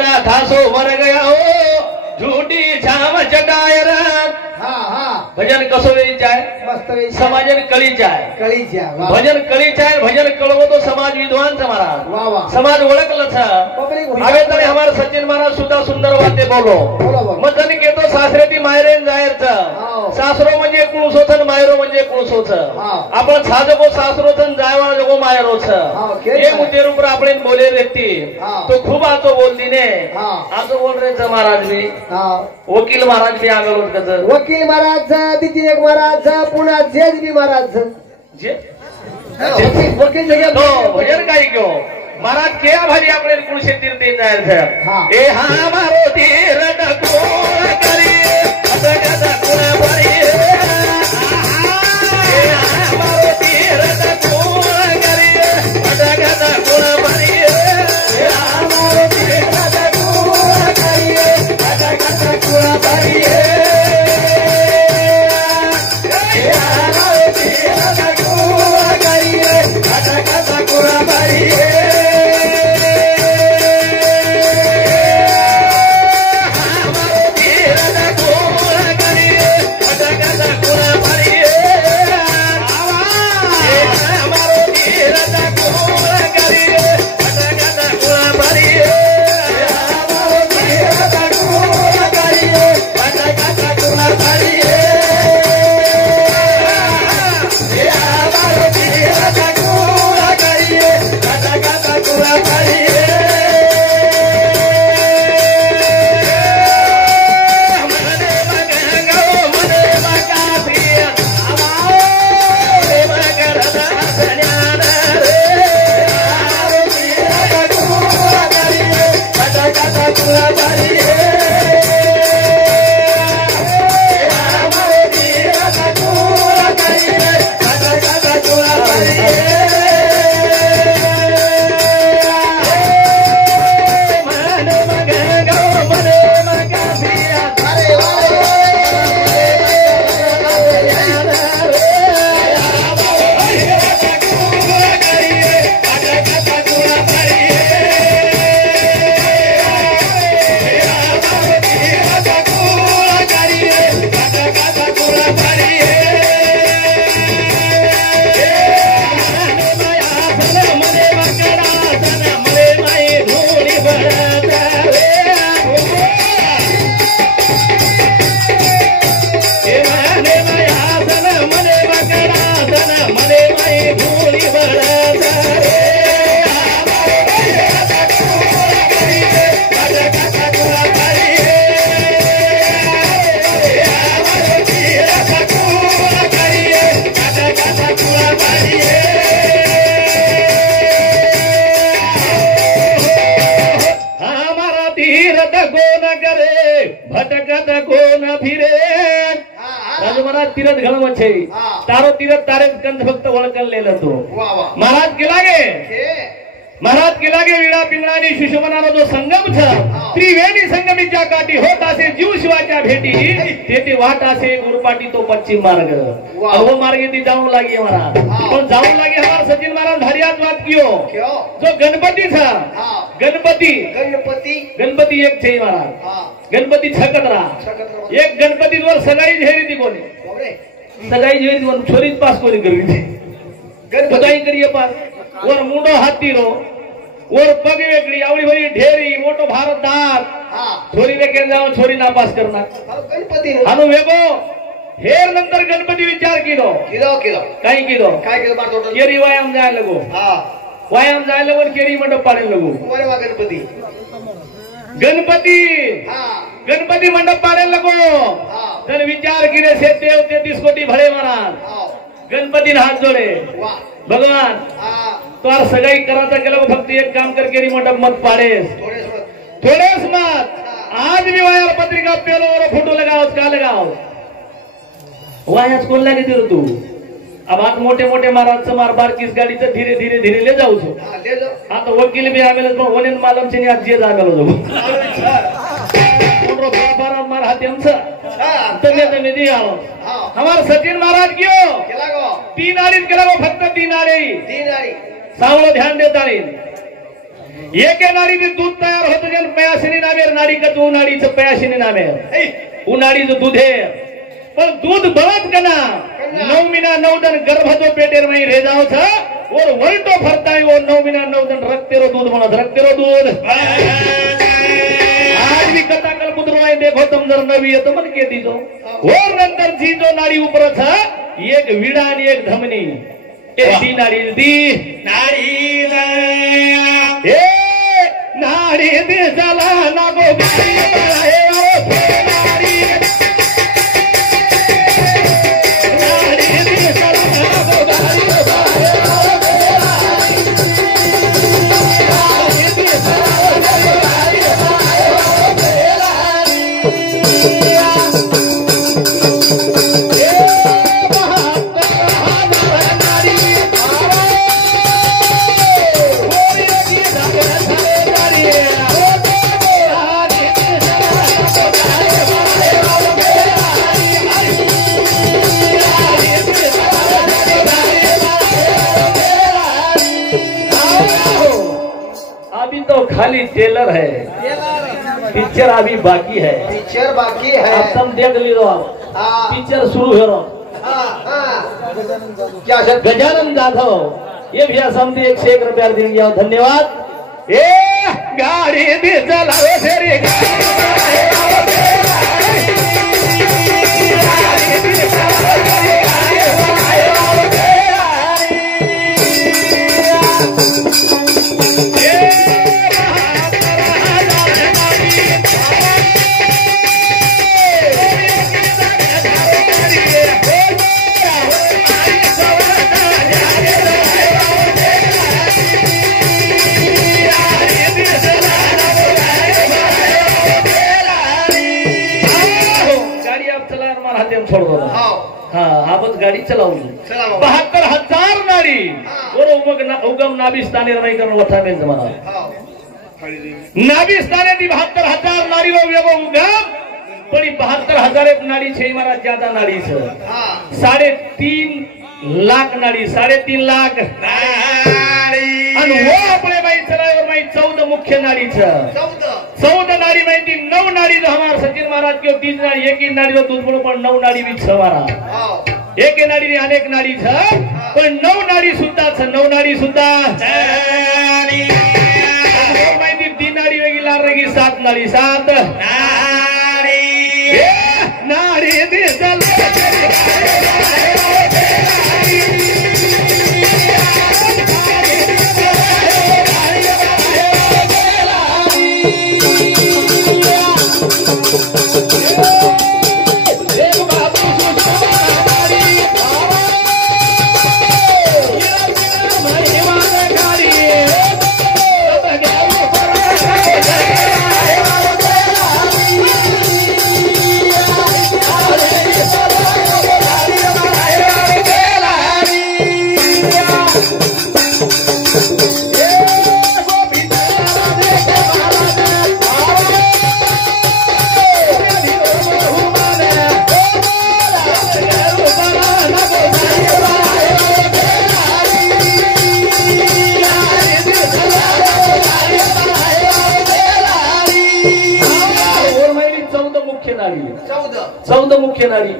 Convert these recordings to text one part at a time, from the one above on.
मेरा खासो मर गया हो झूठी छाम चटायर भजन कसो वेळीच आहे मस्त समाजन कळीच आहे कळीच्या भजन कळीच आहे भजन कळवो तो समाज विद्वान महाराज वाह वाह समाज ओळखलं था हवे तरी हमारे सचिन महाराज सुद्धा सुंदर वाद्य बोलो मग जण घेतो सासरे ती मायरेन जायरचं सासरो म्हणजे कुळसोच मायरो म्हणजे कुळसोच आपण साजगो सासरोच जायवा जगो मायरोच हे मुद्दे रूप आपण बोले व्यक्ती तो खूप आतो बोलती ने आतो बोल रे महाराज भी वकील महाराज भी आगल होत वकील महाराज तिथे एक महाराज पुन्हा जेज बी महाराज जे वकील जगह तो भजन काही गयो महाराज के भारी आपले कुळशे तीर्थे जायचं ए हा मारो तीर कोण करी अदगद कोण भरी ए हा मारो तीर कोण करी अदगद कोण भरी ए हा मारो तीर कोण करी अदगद कोण भरी तीरथ घडवत छे तारो तीरथ तारे कंद फक्त वळकलेलं तो महाराज गेला गे महाराज गेला गे विडा पिंगळानी शिशुमनारा जो संगम छ त्रिवेणी संगमीच्या काठी होत असे जीव शिवाच्या भेटी तेथे वाट असे गुरुपाटी तो पश्चिम मार्ग अहो मार्गे ती जाऊन लागी महाराज पण जाऊन लागे हमार सचिन महाराज भारी आज बात कियो जो गणपती था गणपती गणपती गणपती एक छे महाराज गणपती छकतरा एक गणपती वर सगाई झेरी ती कोणी सगाई झेरी वर छोरीच पास कोणी करी ती गणपती करिए पास वर मुंडो हाती रो वर पग वेगळी आवडी भरी ढेरी मोठो भारत दात छोरी लेके जाओ छोरी नापास करणार गणपती अनु वेगो हेर नंतर गणपती विचार किलो किलो किलो काय किलो केरी व्यायाम जायला लगो व्यायाम जायला वर केरी मंडप पाडेल लगो गणपती गणपती गणपती मंडप पाडेल लगो तर विचार किरे से देव 33 कोटी भळे महाराज गणपती हात जोडे भगवान तोर सगाई करायचा केला फक्त एक काम कर केरी मंडप मत पाडेस थोडेस मत आज भी वायर पत्रिका पेलो और फोटो लगाओ का लगाओ वायाच कोण लागे दिलो तू अब आज मोठे मोठे महाराज मार बार किस गाड़ी से धीरे धीरे धीरे ले जाओ छो आता वकील भी आवेल पण ओनेन मालम छे आज जे जागलो जो कोणरो बाबा मार हाथ हमसा तने तने दी आओ हमार सचिन महाराज क्यों तीन आड़ी केला फक्त तीन आड़ी सावळो ध्यान देताळी एके नाडीने दूध तयार होतं जे पयाशीने नामेर नाडी का तू नाडीचं पयाशीने नामेर उन्हाळीचं दूध आहे पण दूध बळत का ना 9 महीना 9 दिन गर्भ तो पेटेर में रह जाओ था और वल्टो फरता है वो 9 महीना 9 दिन रक्तेरो दूध बनत रक्तेरो दूध आज भी कथा कल मुद्राएं देखो तुम जर नवी है तो मन के दीजो और नंतर जी जो नाडी ऊपर था एक विड़ा आणि एक धमनी ती नाडी दी नाडी ए नाडी दिसला ना गो बाई आहे ओ नाडी नाडी दिसला ना गो बाई खाली टेलर है पिक्चर अभी बाकी है पिक्चर बाकी है अब तुम देख लो आप पिक्चर शुरू हो क्या गजानन जाधव ये भी समझे 101 रुपया देंगे धन्यवाद ए गाड़ी भी चलाओ तेरी छोड़ दो हाँ आपच गाड़ी चलाऊंगी 72,000 नाडी और उगम नाभिस्थाने रमाई करून वठा में जमाना नाभिस्थाने 72,000 नाडी रो वेगो उगम पण 72,000 एक नाडी छे मारा ज्यादा नाडी छे 3.5 लाख नाडी 3.5 लाख नाडी आणि वो अपने भाई चलावर भाई 14 मुख्य नाडी छे 14 नाडी में 9 नाडी जो हमार सचिन महाराज के 30 नाडी एक ही नाडी जो दूध पण 9 नाडी भी छे मारा एक ही नाडी अनेक नाडी छे पण 9 नाडी सुद्धा छे 9 नाडी सुद्धा नाडी में 3 नाडी वेगी लार रेगी 7 नाडी 7 नाडी नाडी दिसल चौदह मुख्य नाडी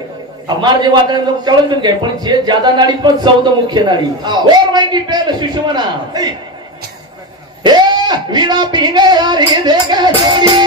हमारे वाटा लोग चलन मिल गए पण जे ज्यादा नाडी पण 14 मुख्य नाडी और माहिती पेल सुषमना ए वीणा पिंगे यारी देख जोड़ी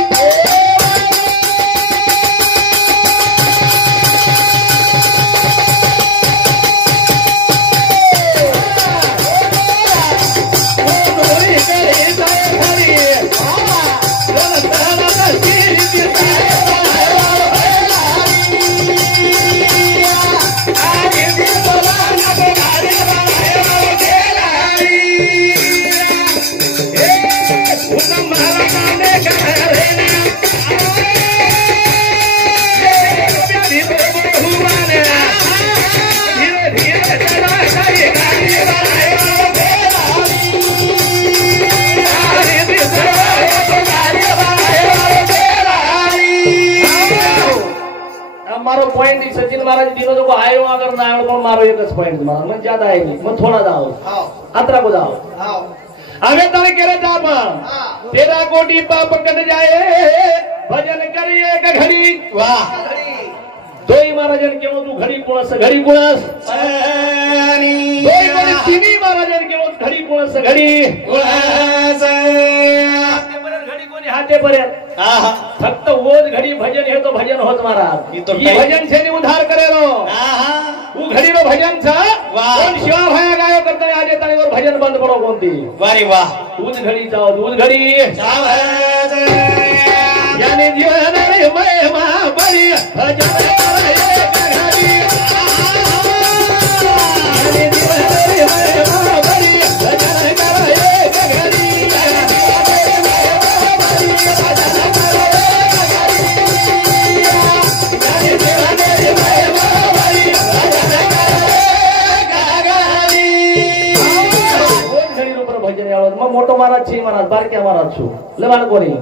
मारो पॉइंट सचिन महाराज दिनो जो आयो अगर ना आयो पण मारो एकच पॉइंट मारो मग ज्यादा आहे मग थोडा जाओ अतरा को जाओ आम्ही तर केलं जाप 13 कोटी पाप कट जाए भजन करिए का घडी वाह दोई महाराजन केलो तू घडी कोणस घडी कोणस दोई कोणी तिन्ही महाराजन केलो घडी कोणस घडी घडी कोणी हातेपर्यंत फक्त ओज घडी भजन हे तो भजन होत महाराज ही भजन छे उद्धार करेलो तू घडी रो भजन छ कोण शिवा भया गायो करता आजे ताळीवर भजन बंद पडो कोणती वारी वाह दूध घडी जाओ दूध घडी यानी जीवन रे महिमा बड़ी भजन करे का घडी यानी जीवन रे महिमा बड़ी भजन करे का घडी मोटो महाराज छी महाराज बारक्या महाराज छू लबाड कोणी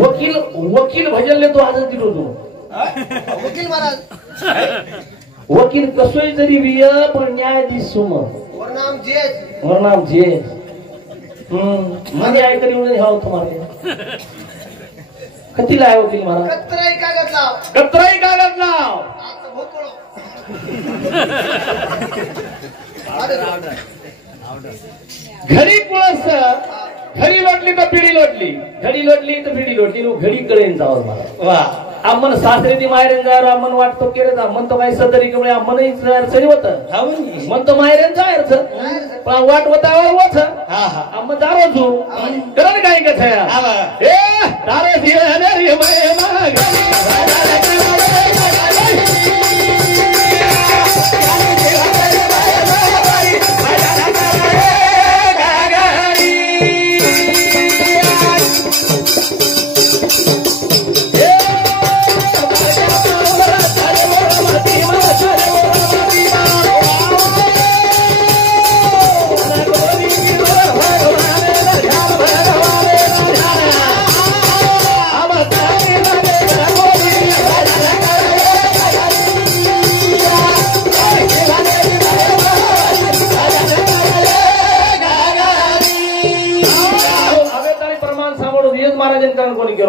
वकील वकील भजन लेतो आजच दिलो तू वकील महाराज वकील कसोय जरी विय पण न्यायाधीश सुम वरनाम जेज वरनाम जे मने ऐकली उडे हाव तुम्हाला कतीला आहे वकील महाराज कत्राई कागद लाव कत्राई कागद लाव आता भोकळो घडी कुळस घडी लोटली तर पिढी लोटली घडी लोटली तर पिढी लोटली घडी कळेन जावं मला वाह आम्हाला सासरेची मायरेन जायर आम्हाला वाटतो केले जा म्हणतो काय सदरी कमुळे आम्हालाही जायर सरी होत म्हणतो मायरेन जायर पण वाट होतावर वच आम्हा दारो जू करण काय का छया ए दारो दिए ने रे मै माग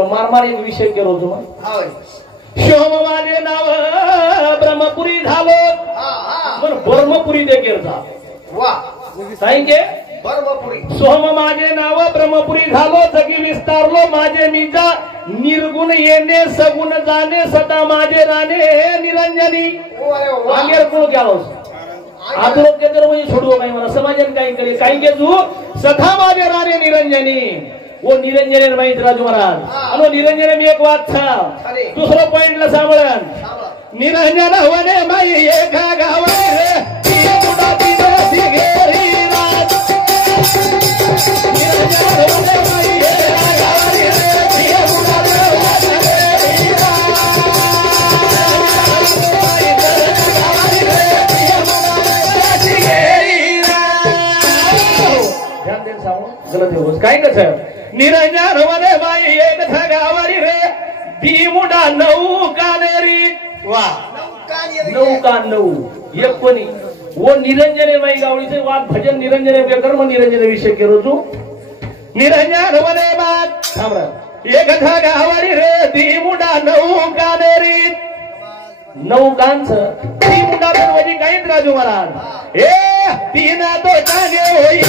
मारमारी विषय केलो तुम्हाला शोम माझे नाव ब्रह्मपुरी झालो पण ब्रह्मपुरी देखील जा सांगे ब्रह्मपुरी सोम माझे नाव ब्रह्मपुरी झालो जगी विस्तारलो माझे मीजा निर्गुण येणे सगुण जाणे सदा माझे राणे निरंजनी वांगेर कोण गेलोस आदरोग केंद्र म्हणजे सोडवो काही मला समाजन काही करे काही घेजू सदा माझे राणे निरंजनी वो निरंजने माहित राजू महाराज अनो निरंजने मी एक वाद था दुसरा पॉइंटला सांभळन निरंजन होणे माई एका गावात रे ती मुडाची देसी घेरी रात निरंजन होणे माई एका गावात रे ती मुडाची देसी घेरी रात ध्यान देन सांगू गलत हो काय कसं निरंजन होणे बाई एक धागावारी रे दी मुडा नऊ कानेरी वाह नऊ का नऊ एक कोणी वो निरंजने बाई गावडीचे वाद भजन निरंजने व्यकर्म निरंजने विषय केलो तू निरंजन होणे बात थांबरा एक धागावारी रे दी मुडा नऊ कानेरी नऊ कांच दी मुडा म्हणजे काहीच राजू महाराज ए तीना तो टांगे होई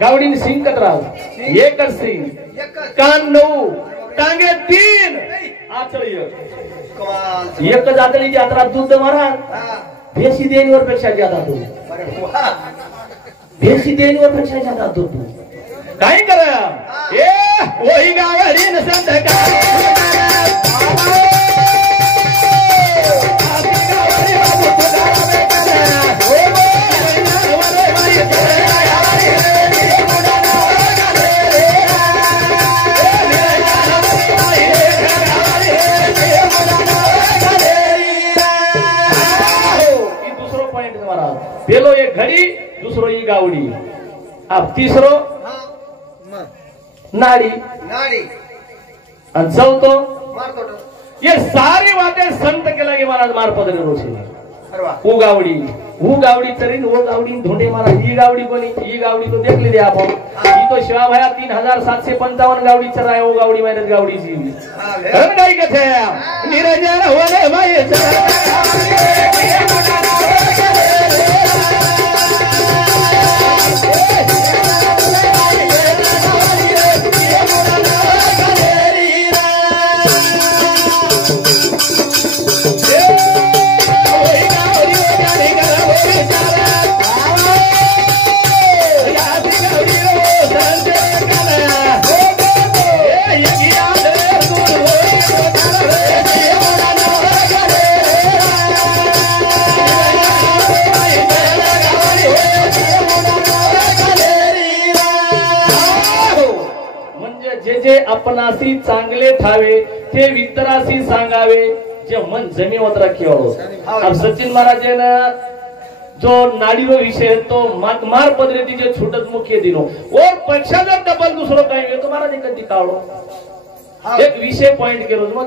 गावडीने सिंग कतराव एकच सिंग कान नऊ टांगे 3 आचळ एक जातळी यात्रा दूध महाराज देशी देणीवर पेक्षा ज्यादा दूध देशी देणीवर पेक्षा ज्यादा दूध काय करा ए वही गावडी न संध्याकाळ પેલો એ ઘડી दूसरो ई गावड़ी अब तीसरो नाड़ी और चौथो ये सारी बातें संत के लगे महाराज मार पदरे रोचे वो गावड़ी तरीन वो गावड़ी ढूंढे महाराज ये गावड़ी को नहीं ये गावड़ी तो देख लीजिए आप ये तो शिवा भया 3755 गावड़ी चल रहा है वो गावड़ी मैंने गावड़ी जी नहीं कहते निरंजन होने भाई जे अपनासी चांगले ठावे ते वितरासी सांगावे जे मन जमीवत राखियो अब सचिन महाराज ने जो नाडीरो विषय तो मार पद्धती जे छूटत मुख्य दिनो और पक्षा जर डबल दूसरो काही तो महाराज कधी कावलो एक विषय पॉइंट केलो मग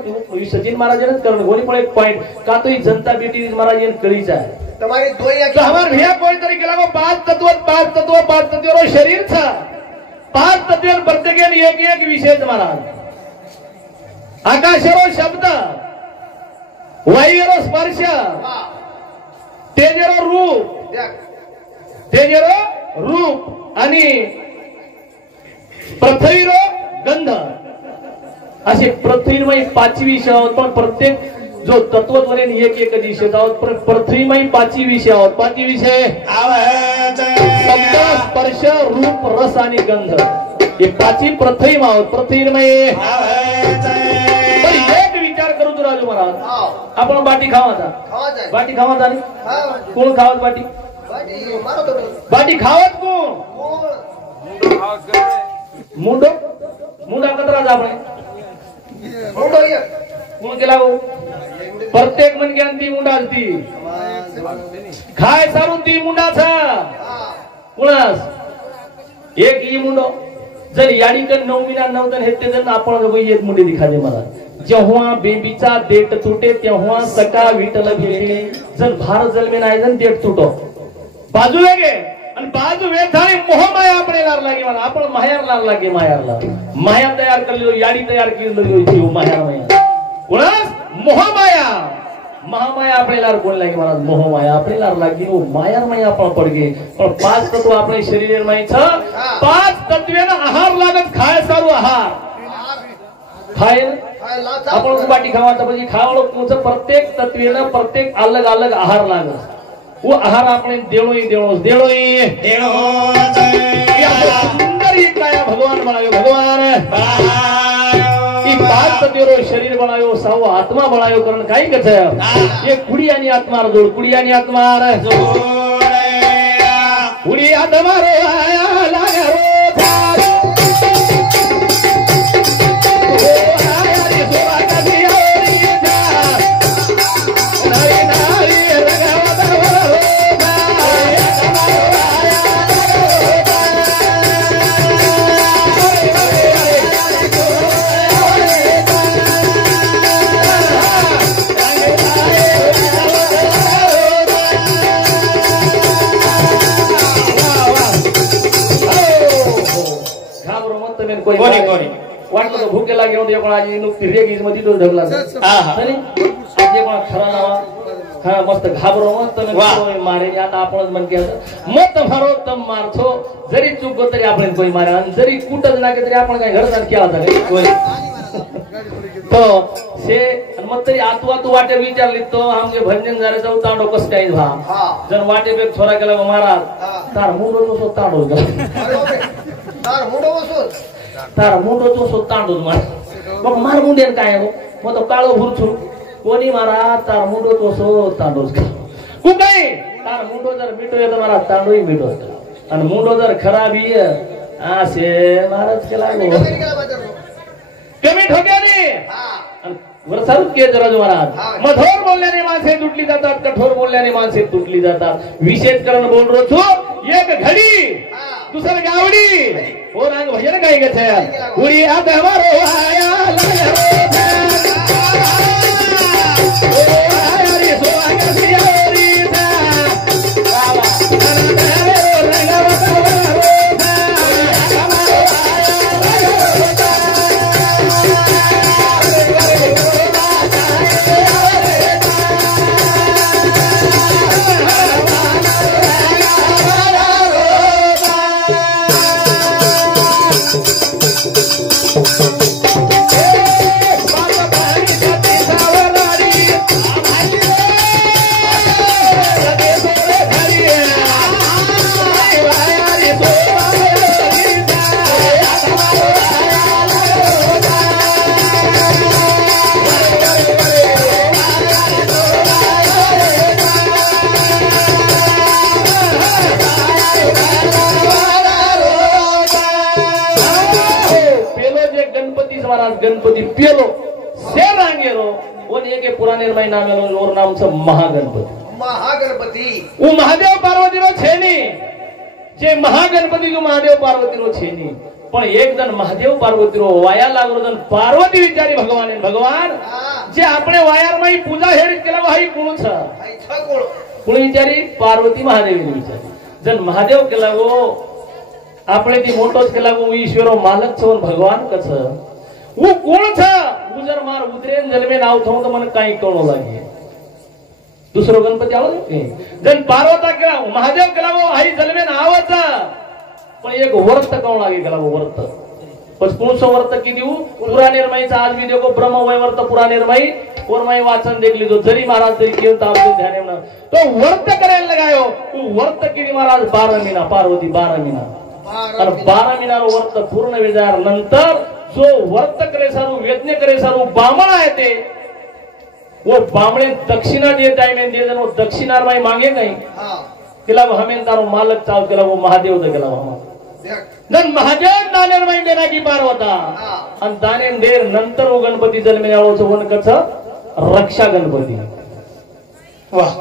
सचिन महाराज ने करण गोली पण एक पॉइंट का तो ही जनता बेटी महाराज ने कळी जाय તમારી દોઈ तो हमार भैया कोई तरीके लागो पांच तत्व शरीर था पांच तत्व प्रत्येक एक एक विषय महाराज आकाशरो शब्द वायुरो स्पर्श तेजरो रूप आणि पृथ्वीरो गंध असे पृथ्वीमय पाचवी विषय आहोत पण प्रत्येक जो तत्वद्वारे एक एक विषय आहोत पण पृथ्वीमय पाचवी विषय आहोत पाचवी विषय शब्द स्पर्श रूप रस आणि गंध हे पाचवी पृथ्वी आहोत पृथ्वीमय एक विचार करू तू राजू महाराज आपण बाटी खावाचा नाही कोण खावत बाटी खावत कोण मुंडा कतरा आपण कोण केला हो प्रत्येक मनग्यान ती मुंडा असती खाय सारून ती मुंडाचा कुणास एक ही मुंडो जर याडीकन 9 महिना 9 दिन हे ते जण आपण एक मुंडे दिखाजे मला जेव्हा बेबीचा देठ तुटे तेव्हा सका विठल भेटे जर भार जलमे नाही जण देठ तुटो बाजू वेगे आणि बाजू वेधाई मोहमाया आपले लार लागे मला आपण मायार लार लागे माया तयार करलो याडी तयार केली ती माया कोणास मोहमाया महामाया आपले लार कोण लागे मला मोहमाया आपले लार लागे ओ मायार माया आपण पडगे पण पाच तत्व आपले शरीर माई छ पाच तत्वेना आहार लागत खाय सारू आहार खाय आपण बाटी खावाचा म्हणजे खावलो तुझं प्रत्येक तत्वेना प्रत्येक अलग अलग आहार लागत वो आहार आपने देणोई सुंदर ही काया भगवान बनायो भगवान ई पाच तत्वेरो शरीर बनायो साव आत्मा बनायो कारण काही कछ ये कुडी आणि आत्मा जोड कुडी आणि आत्मा कुडी आत्मा रो आया लागा रो वाटतो भूक लागे होते कोणाची नुकती रेगीज मध्ये तो ढगला खरा नावा खरा मस्त घाबरो मस्त मारे आता आपणच म्हणते मत मारो तम मारछो जरी चुक तरी आपण कोई मारे आणि जरी कुटच लागे तरी आपण काय घरदार केला होता तो से मग तरी आतू वाटे विचारली तो आमचे भंजन झाले जाऊ तांडो कस काय भा जर वाटे पे छोरा केला महाराज तार मुंडो तो तांडो तार मुंडो तो तांडो मग मार मुंडेन काय हो मग तो काळो भुरचू कोणी मारा तार मुंडो तो तांडोच कु काय तार मुंडो जर मिठो येतो मारा तांडोही मिठो आणि मुंडो जर खराब आहे असे महाराज केला कमी ठोक्याने वरसारूच के जराज महाराज मधोर बोलल्याने माणसे तुटली जातात, कठोर बोलल्याने माणसे तुटली जातात. विशेष करून बोल रोचो एक घडी दुसरं गावडी हो रांग भजन काय घेत उडी आता मारो आया गणपती पेलो से रांगेरो वो एक पुराने महीना में और नाम से महागणपति वो महादेव पार्वती रो छेनी जे महागणपति जो महादेव पार्वती रो छेनी पण एक जण महादेव पार्वती रो वाया लागलो जण पार्वती विचारी भगवान जे આપણે વાયરમાં પૂજા હેડ કેલા ભાઈ કોણ છે કોણ વિચારી પાર્વતી મહાદેવ વિચારી જન મહાદેવ કેલાગો આપણે થી મોટો જ કેલાગો ઈશ્વરો માલક છે ભગવાન કછ वो कोण था गुजर मार उदरेन जन्मे नाव थाऊ तो मन काही कळो लागे दुसरो गणपती आवो जन पार्वता केला महादेव केला वो आई जन्मे नावच पण एक वर्त कळो लागे केला वो वर्त पण कोणसो वर्त की देऊ पुरा निर्मयचा आज भी देखो ब्रह्म वैवर्त पुरा निर्मय ओरमय वाचन देख लीजो जरी महाराज जरी केव ताव ध्यान में तो वर्त करायला लगायो वो वर्त की महाराज 12 महीना पार्वती 12 महीना और 12 महीना वर्त पूर्ण विजार नंतर जो वर्त करे सारू यज्ञ करे सारू बामण आहे ते वो बामणे दक्षिणा दे टाइम दे जनो दक्षिणा माई मांगे नहीं केला हमें तारो मालक चाव केला वो महादेव द केला हम जन महादेव दानेर माई देना की पार्वता अन दानेर देर नंतर वो गणपती जन्मे आलो छो वन कछ रक्षा गणपती वाह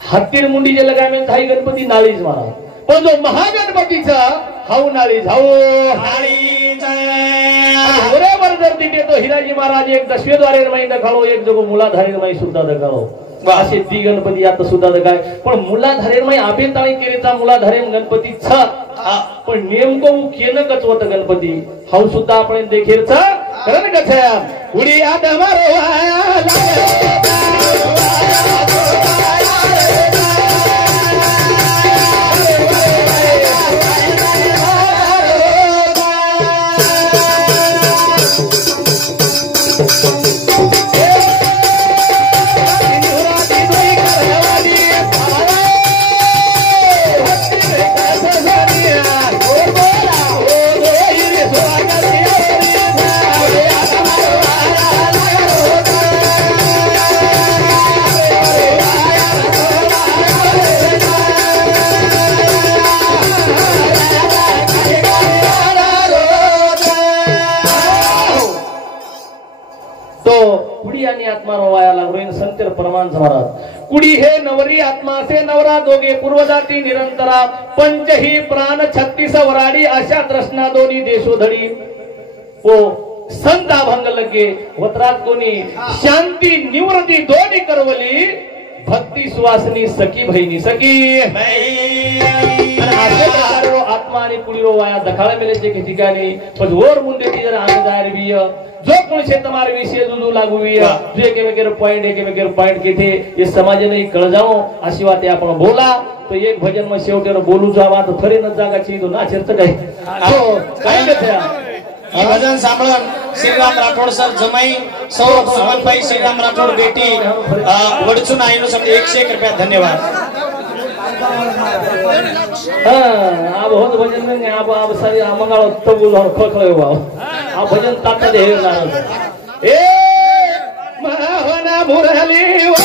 हत्तीर मुंडी जे लगाय में थाई गणपती नाळीज महाराज पण जो महागणपतीचा हाऊ नाळीज बरोबर जर तिथे तो हिराजी महाराज एक दशवेद्वारे रमाई दखालो एक जगो मुलाधारी रमाई सुद्धा दखालो असे ती गणपती आता सुद्धा दखाय पण मुलाधारी रमाई आबेताळी केलेचा मुलाधारी गणपती छ पण नेमको केन कचवत गणपती हाऊ सुद्धा आपण देखेरचा कारण कछया उडी आता मारो कुडी हे नवरी आत्मा से नवरा दोगे पूर्वजाती निरंतरा पंचही प्राण 36 वराडी अशा तृष्णा दोनी देशोधडी ओ संत अभंग लगे वत्रात कोणी शांती निवृत्ती दोनी करवली भक्ती सुवासनी सखी बहिणी सखी आत्मा आणि कुडीरो वाया दखाळ मेलेचे ठिकाणी पण वर मुंडेची जर आंगदार बिय जो कोण से तुम्हारे विषय जुजू लागू जो एकेमेकेर पॉइंट घेते ये समाज नहीं कळ जाओ अशी बात आपण बोला तो एक भजन में शेवटेर बोलू जावा तो खरे न जागाची तो ना चर्चा काय तो काय कथया ये भजन सांभळण श्रीराम राठोड सर जमाई सौरभ सुमनभाई श्रीराम राठोड बेटी वडचून आईनो समजे 101 रुपया धन्यवाद हां अब होत भजन में अब सारी मंगळ तबुल और खळखळ बाव आ भजन ताता दे ए महावना मुरली वो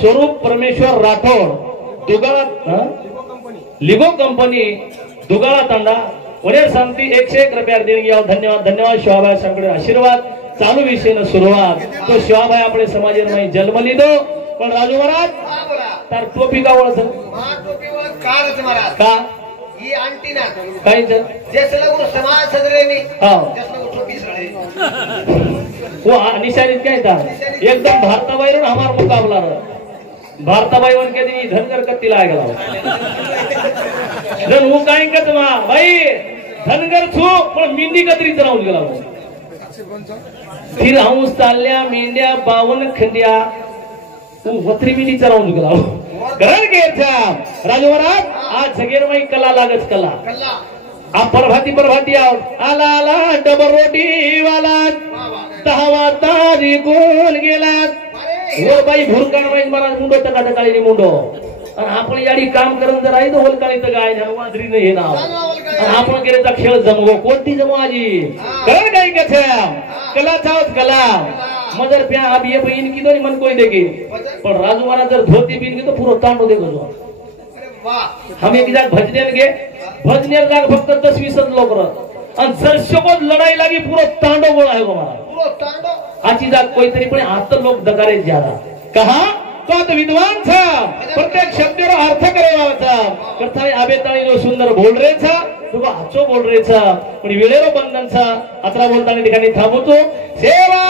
स्वरूप परमेश्वर राठोड दुगाळा लिगो कंपनी दुगाळा तांडा उन्हें सांगती 101 रुपया देणगी आओ धन्यवाद धन्यवाद शिवाभाई संकडे आशीर्वाद चालू विषय सुरुवात तो शिवाभाई आपले समाज में जन्म लीधो पण राजू महाराज तार टोपी का ओळख का ही आंटी ना काही जैसे लोग समाज सदरेनी हो टोपी सड़े वो निशानीत काय था एकदम भारताबाईरून हमार मुकाबला भारताबाई वन के दिन धनगर कत्ती लाग गेला जन हूँ काय कत मा भाई धनगर छू पण मेंढी कतरीच राहून गेला फिर हाऊस चालल्या मेंढ्या 52 खंड्या तू वत्री मिनीचा राहून गेला कारण घ्यायचा राजू महाराज आज सगळेरमाई कला लागच कला आ प्रभाती आला आला डबल रोटी वाला 10 तारी कोण गेला हो बाई भुरकाण बाई महाराज मुंडो टकाटकाळी मुंडो आणि आपण याडी काम करून जर आहे तर होलकाळी तर गाय वाजरी नाही हे नाव आणि आपण गेले तर खेळ जमवो कोणती जमव आजी कारण काय कथा कला चावत कला मदर प्या अब ये बहन की दोनी मन कोई देगी पर राजू महाराज जर धोती बीन की तो पूरा तांडो देखो जो हम एक जाग भजनेर गे भजनेर जाग फक्त 10-20 लोक रह आणि जर सोबत लढाई लागी पूरा तांडो गोळा आहे महाराज आची जाग कोईतरी पण आता लोक दगारे ज्यादा कहा तो आता विद्वान था प्रत्येक शब्दों अर्थ करेवा था कथा आबेताणी जो सुंदर बोल रे था तो आचो बोल रे था पण वेळेरो बंधन था अत्रा बोलताना ठिकाणी थांबतो सेवा